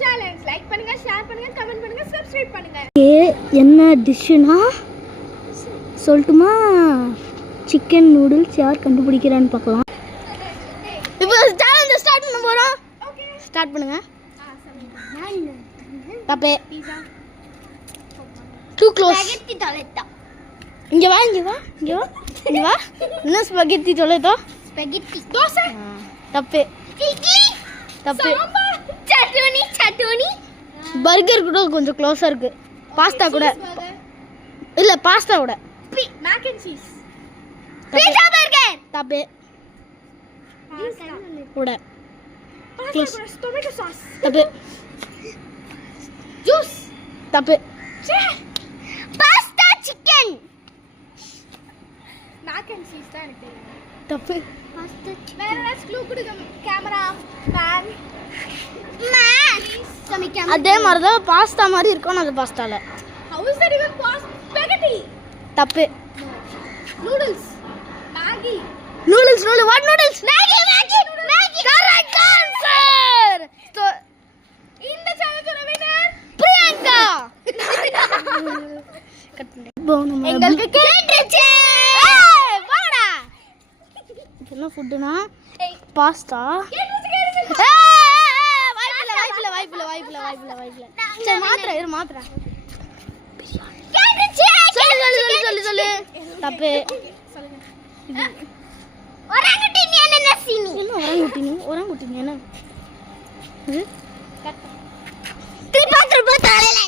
Challenge. Like பண்ணுங்க, share பண்ணுங்க, comment பண்ணுங்க, சப்ஸ்கிரைப் பண்ணுங்க. என்ன டிஷ்னா சொல்லட்டுமா? சிக்கன் நூடுல்ஸ் யார் கண்டுபிடிக்கிறான்னு பார்க்கலாம். இப்போ சேலஞ்ச் ஸ்டார்ட் பண்ண போறோம். ஓகே ஸ்டார்ட் பண்ணுங்க. சொல்லுங்க. தப்பே. பீஸா. Too close. ஸ்பெகெட்டி டொலேட்டோ. இங்க வா இங்க வா இங்க வா இங்க வா. என்ன ஸ்பெகெட்டி டொலேட்டோ? ஸ்பெகெட்டி. தோசை. தப்பே. இட்லி. தப்பே. சாம்பார். சட்னி. பர்கர் கூட கொஞ்சம் க்ளோஸா இருக்கு. பாஸ்தா கூட இல்ல, பாஸ்தா கூட. Mac and cheese. Pizza burger. தப்பே. கூட. Close. Tomato sauce. தப்பே. ஜூஸ். தப்பே. Pasta chicken. Mac and cheese தான் எனக்கு தெரியும். தப்பு. பாஸ்தா வேற ஏதாவது க்ளூ கொடுங்க. கேமரா மேன் மேன் சமைக்காம அதே மாதிரி தான் பாஸ்தா மாதிரி இருக்கும். அது பாஸ்தால. How is that even possible? Spaghetti. தப்பு. Noodles. Maggi. Noodles what noodles? Maggi. Correct answer. இந்த சேலஞ்சோட வின்னர் பிரியங்கா. எங்களுக்கு கேட்டுச்சு. வாடா. என்ன ஃபுட்னா? பாஸ்தா. வாய்ப்பில்லை. சரி மாத்திரை. சொல்லு. தப்பு. ஒரங்குட்டினி என்ன நசினி? என்ன ஒரங்குட்டினி என்ன? இது திருப்பி திருப்பி தலையில